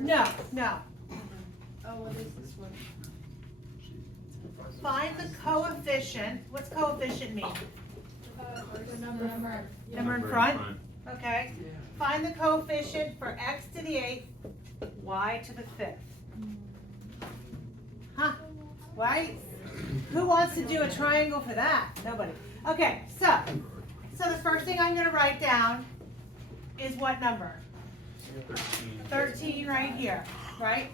No, no. Oh, what is this one? Find the coefficient. What's coefficient mean? The number. Number in front? Okay. Find the coefficient for x to the 8th, y to the 5th. Huh? Right? Who wants to do a triangle for that? Nobody. Okay, so the first thing I'm going to write down is what number? 13 right here, right?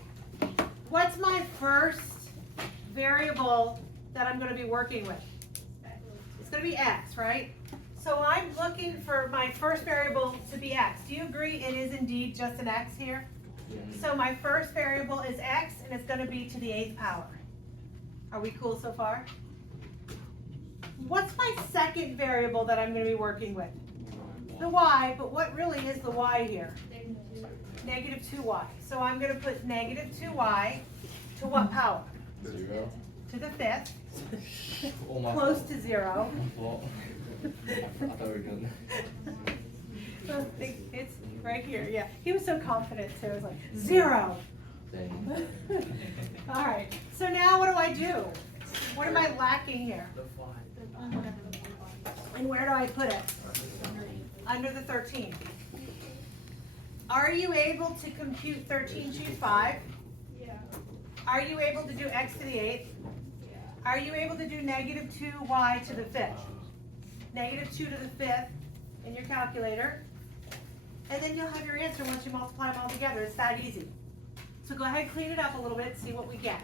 What's my first variable that I'm going to be working with? It's going to be x, right? So I'm looking for my first variable to be x. Do you agree it is indeed just an x here? So my first variable is x, and it's going to be to the 8th power. Are we cool so far? What's my second variable that I'm going to be working with? The y, but what really is the y here? Negative 2y. So I'm going to put negative 2y to what power? 0. To the 5th. Oh, my Close fault. to 0. Well, I thought we were good. It's right here, yeah. He was so confident too. I was like, 0. Dang. All right, so now what do I do? What am I lacking here? And where do I put it? Under the 13. Are you able to compute 13 choose 5? Yeah. Are you able to do x to the 8th? Are you able to do negative 2y to the 5th? Negative 2 to the 5th in your calculator. And then you'll have your answer once you multiply them all together. It's that easy. So go ahead and clean it up a little bit, see what we get.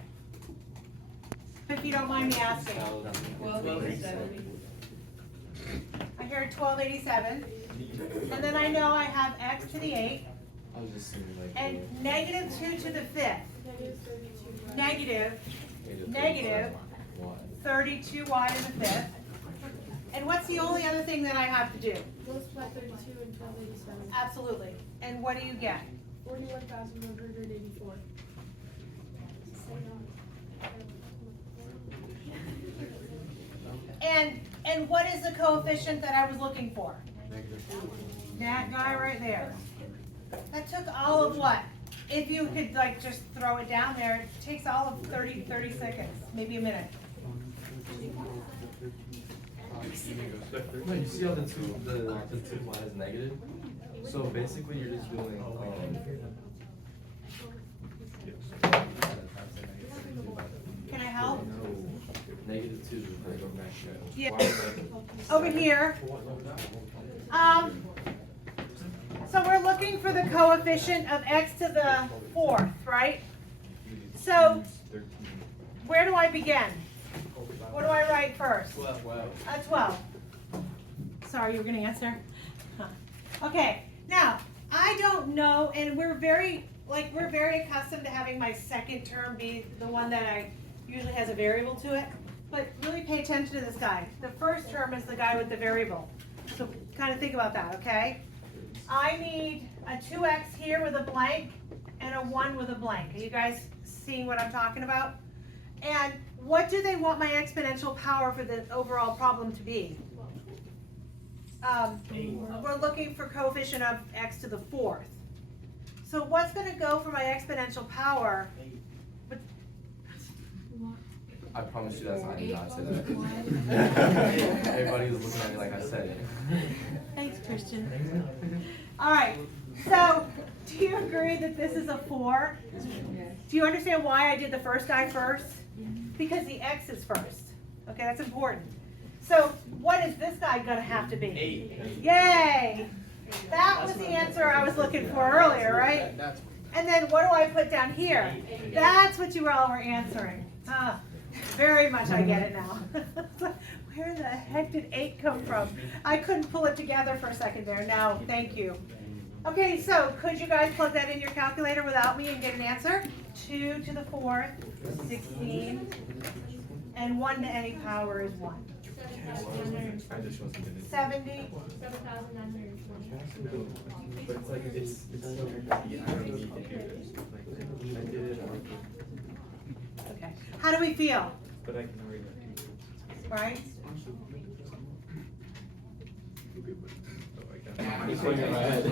If you don't mind me asking. I heard 1287. And then I know I have x to the 8th. I was just thinking like. And negative 2 to the 5th. Negative 32. Negative 32y to the 5th. And what's the only other thing that I have to do? Multiply 32 and 1287. Absolutely. And what do you get? 41,184. And what is the coefficient that I was looking for? That guy right there. That took all of what? If you could like just throw it down there, it takes all of 30 seconds, maybe a minute. No, you see how the two line is negative? So basically you're just doing Can I help? negative 2 Yeah. Over here. So we're looking for the coefficient of x to the 4th, right? So where do I begin? What do I write first? 12. Sorry, you were going to answer? Huh. Okay, now, I don't know, and we're very accustomed to having my second term be the one that I usually has a variable to it, but really pay attention to this guy. The first term is the guy with the variable. So kind of think about that, okay? I need a 2x here with a blank and a 1 with a blank. Are you guys seeing what I'm talking about? And what do they want my exponential power for the overall problem to be? We're looking for coefficient of x to the 4th. So what's going to go for my exponential power? I promise you that's I did not say that. Everybody was looking at me like I said it. Thanks, Christian. All right, so do you agree that this is a 4? Do you understand why I did the first guy first? Because the x is first. Okay, that's important. So what is this guy going to have to be? 8. Yay! That was the answer I was looking for earlier, right? And then what do I put down here? That's what you all were answering. Ah, very much I get it now. Where the heck did 8 come from? I couldn't pull it together for a second there. Now, thank you. Okay, so could you guys plug that in your calculator without me and get an answer? 2 to the 4th, 16, and 1 to any power is 1. 70. 7,920. But it's like, it's so tricky. I don't need to do this. Like, I did it, Okay. How do we feel? but I can already do it. Right? So I got swing in my head.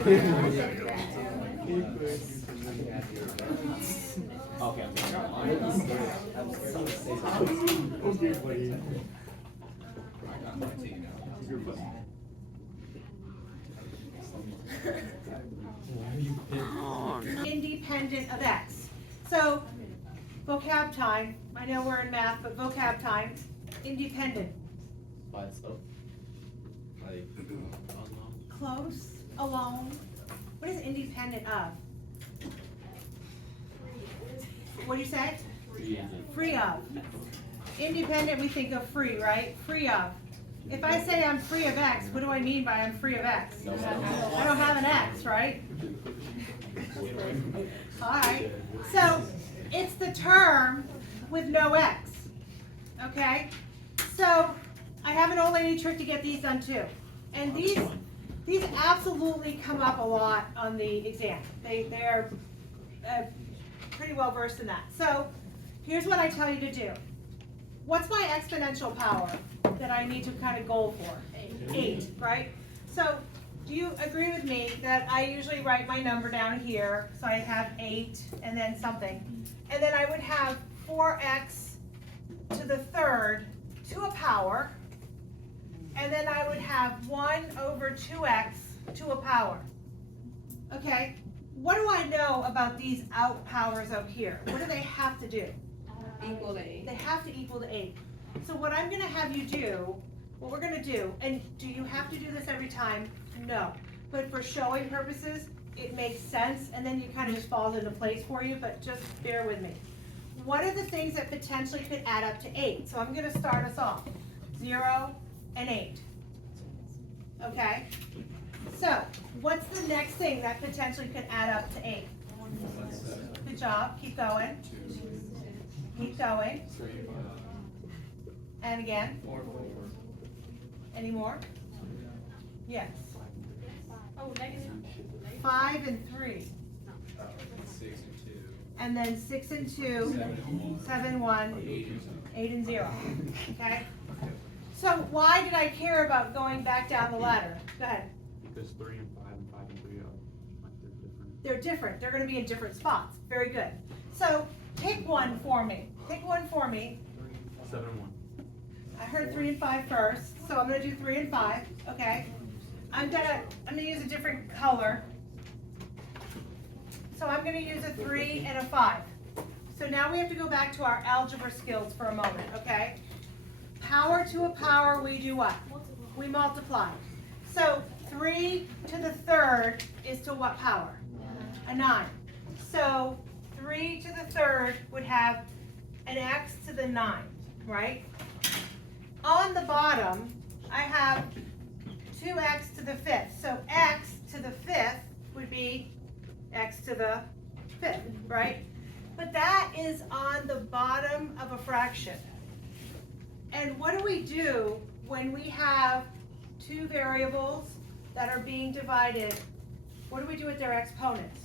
Okay, I'm scared. I'm scared to say Independent of x. So, vocab time. I know we're in math, but vocab time. Independent. By itself. Like, Close. Alone. What is independent of? What do you say? free agent. Free of. Independent, we think of free, right? Free of. If I say I'm free of X, what do I mean by I'm free of X? I don't have an X, right? Alright, so it's the term with no X, okay? So I have an old lady trick to get these done too. And these absolutely come up a lot on the exam. They're pretty well versed in that. So here's what I tell you to do. What's my exponential power that I need to kind of goal for? 8, right? So do you agree with me that I usually write my number down here, so I have 8 and then something, and then I would have 4x to the third to a power, and then I would have 1 over 2x to a power. Okay, what do I know about these out powers out here? What do they have to do? Equal to 8. They have to equal to 8. So what I'm gonna have you do, what we're gonna do, and do you have to do this every time? No. But for showing purposes, it makes sense, and then it kind of just falls into place for you, but just bear with me. What are the things that potentially could add up to 8? So I'm gonna start us off. 0 and 8. Okay? So, what's the next thing that potentially could add up to 8? Good job, keep going. Keep going. And again? Any more? Yes. Oh, negative. 5 and 3. 6 and 2. And then 6 and 2, 7, 1, 8 and 0. Okay? So why did I care about going back down the ladder? Go ahead. Because 3 and 5 and 5 and 3 are like they're different. They're different. They're going to be in different spots. Very good. So pick one for me. Pick one for me. 7 and 1. I heard 3 and 5 first, so I'm going to do 3 and 5. Okay. I'm gonna use a different color. So I'm going to use a 3 and a 5. So now we have to go back to our algebra skills for a moment. Okay. Power to a power, we do what? We multiply. So 3 to the third is to what power? A 9. So 3 to the third would have an x to the 9, right? On the bottom, I have 2x to the 5th. So x to the 5th would be x to the 5th, right? But that is on the bottom of a fraction. And what do we do when we have two variables that are being divided? What do we do with their exponents?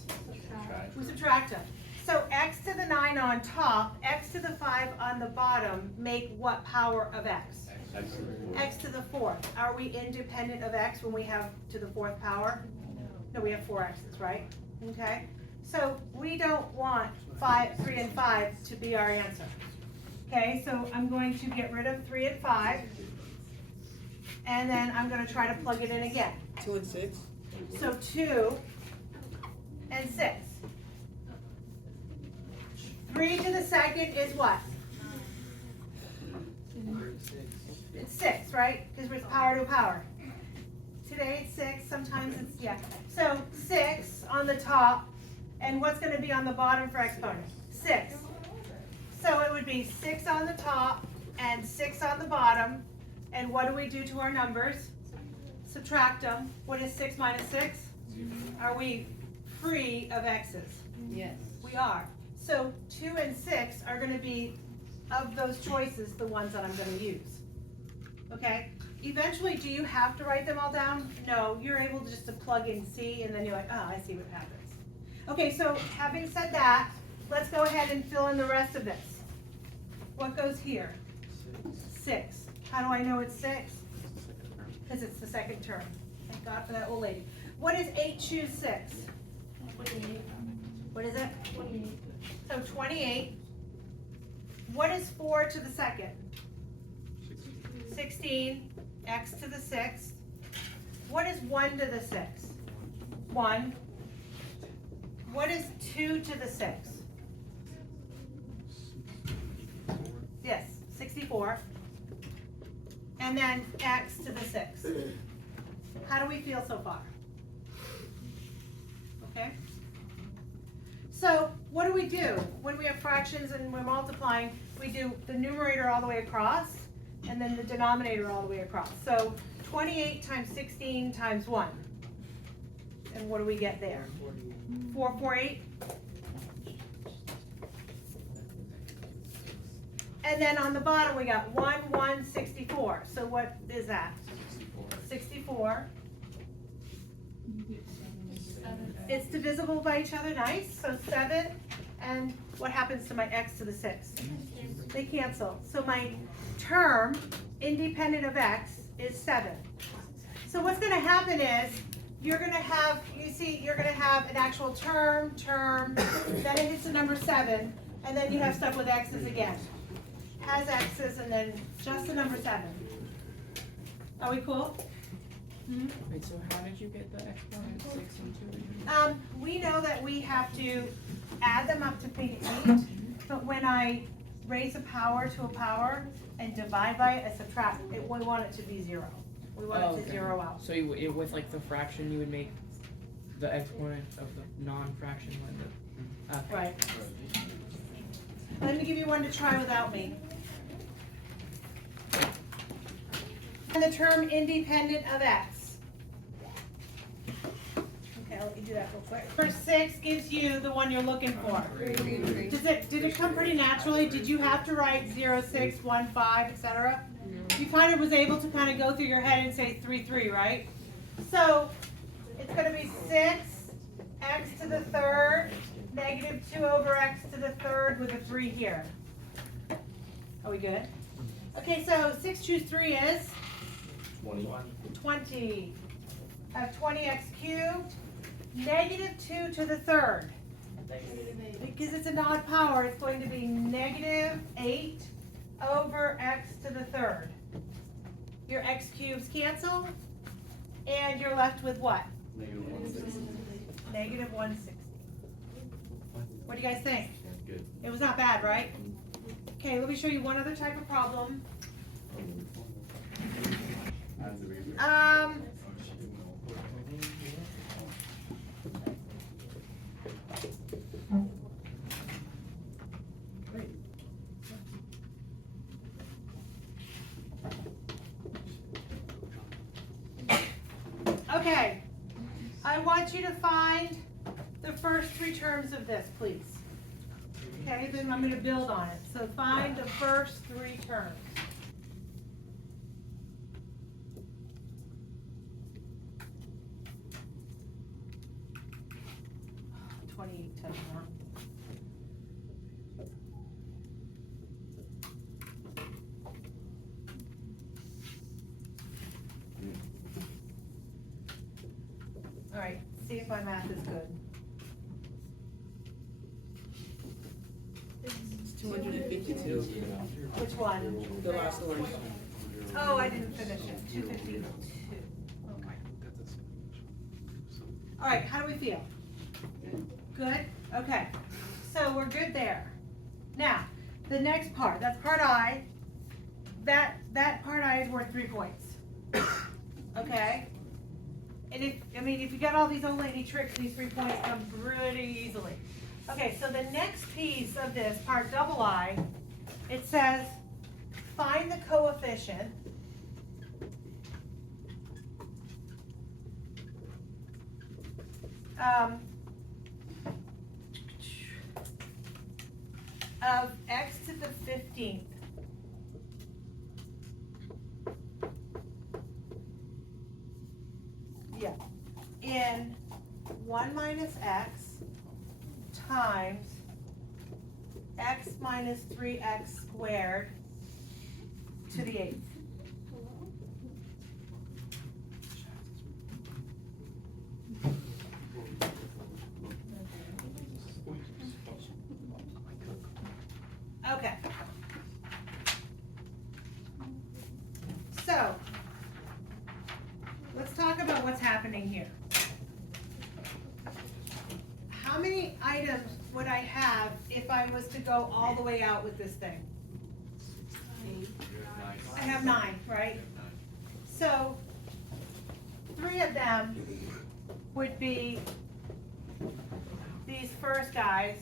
We subtract them. So x to the 9 on top, x to the 5 on the bottom make what power of x? X to the 4th. Are we independent of x when we have to the 4th power? No, we have 4 x's, right? Okay. So we don't want 3 and 5 to be our answer. Okay, so I'm going to get rid of 3 and 5. And then I'm going to try to plug it in again. 2 and 6. So 2 and 6. 3 to the second is what? It's 6, right? Because it's power to power. Today it's 6, sometimes it's, yeah. So 6 on the top, and what's going to be on the bottom for exponent? 6. So it would be 6 on the top and 6 on the bottom. And what do we do to our numbers? Subtract them. What is 6 minus 6? Are we free of x's? Yes. We are. So 2 and 6 are going to be, of those choices, the ones that I'm going to use. Okay? Eventually, do you have to write them all down? No, you're able to just to plug in C, and then you're like, oh, I see what happens. Okay, so having said that, let's go ahead and fill in the rest of this. What goes here? 6. How do I know it's 6? Because it's the second term. Thank God for that old lady. What is 8 choose 6? 28. What is it? 28. So 28. What is 4 to the second? 16. X to the 6th. What is 1 to the 6th? 1. What is 2 to the 6th? Yes, 64. And then x to the 6th. How do we feel so far? Okay? So what do we do? When we have fractions and we're multiplying, we do the numerator all the way across and then the denominator all the way across. So 28 times 16 times 1. And what do we get there? 448. And then on the bottom we got 164. So what is that? 64. It's divisible by each other, nice. So 7, and what happens to my x to the 6? They cancel. So my term, independent of x, is 7. So what's going to happen is, you're going to have, you're going to have an actual term, then it hits the number 7, and then you have stuff with x's again. Has x's, and then just the number 7. Are we cool? Wait, so how did you get the exponent 6 and 2? We know that we have to add them up to be 8, but when I raise a power to a power and divide by it, I subtract it. We want it to be 0. We want it to zero out. So you, with like the fraction, you would make the exponent of the non-fraction with the. Right. Let me give you one to try without me. And the term independent of x. Okay, let me do that real quick. Number 6 gives you the one you're looking for. Did it come pretty naturally? Did you have to write 0, 6, 1, 5, etc.? You kind of was able to kind of go through your head and say 3, 3, right? So it's going to be 6 x to the 3rd, negative 2 over x to the 3rd with a 3 here. Are we good? Okay, so 6 choose 3 is? 20. I have 20x cubed, negative 2 to the 3rd. Because it's an odd power, it's going to be negative 8 over x to the 3rd. Your x cubes cancel, and you're left with what? Negative 160. What do you guys think? Good. It was not bad, right? Okay, let me show you one other type of problem. Okay, I want you to find the first 3 terms of this, please. Okay, then I'm going to build on it. So find the first 3 terms. 28 times 1. All right, see if my math is good. It's 252. Which one? The last one. Oh, I didn't finish it. 252. All right, how do we feel? Good? Okay. So we're good there. Now, the next part, that's part I. That part I is worth 3 points. Okay? And if you got all these old lady tricks, these 3 points come pretty easily. Okay, so the next piece of this, part double I, it says, find the coefficient of x to the 15th. Yeah. In 1 minus x times x minus 3x squared to the 8th. happening here? How many items would I have if I was to go all the way out with this thing? I have 9, right? So 3 of them would be these first guys.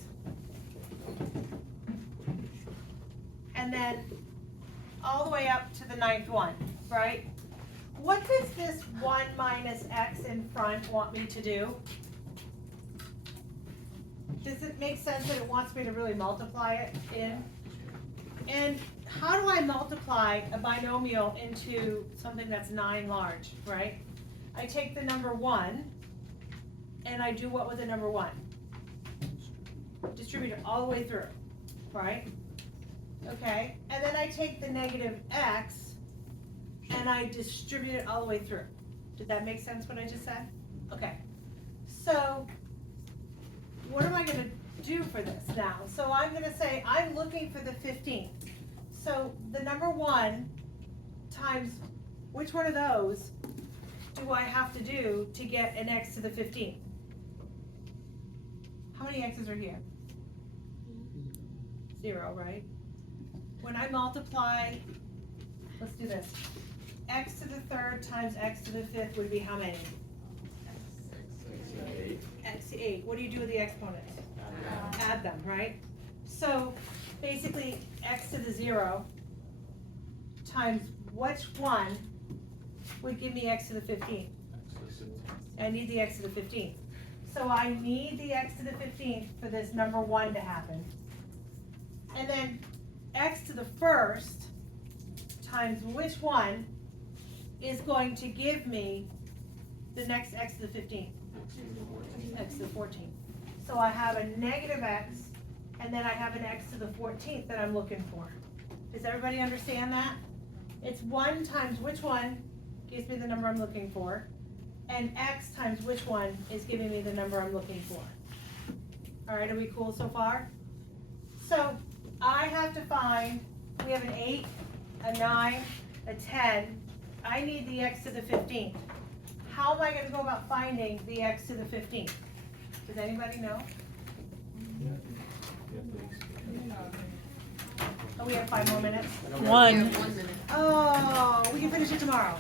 And then all the way up to the 9th one, right? What does this 1 minus x in front want me to do? Does it make sense that it wants me to really multiply it in? And how do I multiply a binomial into something that's 9 large, right? I take the number 1 and I do what with the number 1? Distribute it all the way through, right? Okay, and then I take the negative x and I distribute it all the way through. Did that make sense what I just said? Okay, so what am I gonna do for this now? So I'm gonna say I'm looking for the 15th. So the number 1 times which one of those do I have to do to get an x to the 15th? How many x's are here? 0, right? When I multiply, let's do this. X to the 3rd times x to the 5th would be how many? X to 8. What do you do with the exponents? Add them, right? So basically x to the 0 times which one would give me x to the 15th? I need the x to the 15th. So I need the x to the 15th for this number 1 to happen. And then x to the 1st times which one is going to give me the next x to the 15th? X to the 14th. So I have a negative x, and then I have an x to the 14th that I'm looking for. Does everybody understand that? It's 1 times which one gives me the number I'm looking for, and x times which one is giving me the number I'm looking for. All right, are we cool so far? So I have to find, we have an 8, a 9, a 10. I need the x to the 15th. How am I going to go about finding the x to the 15th? Does anybody know? Oh, we have 5 more minutes? 1. Oh, we can finish it tomorrow.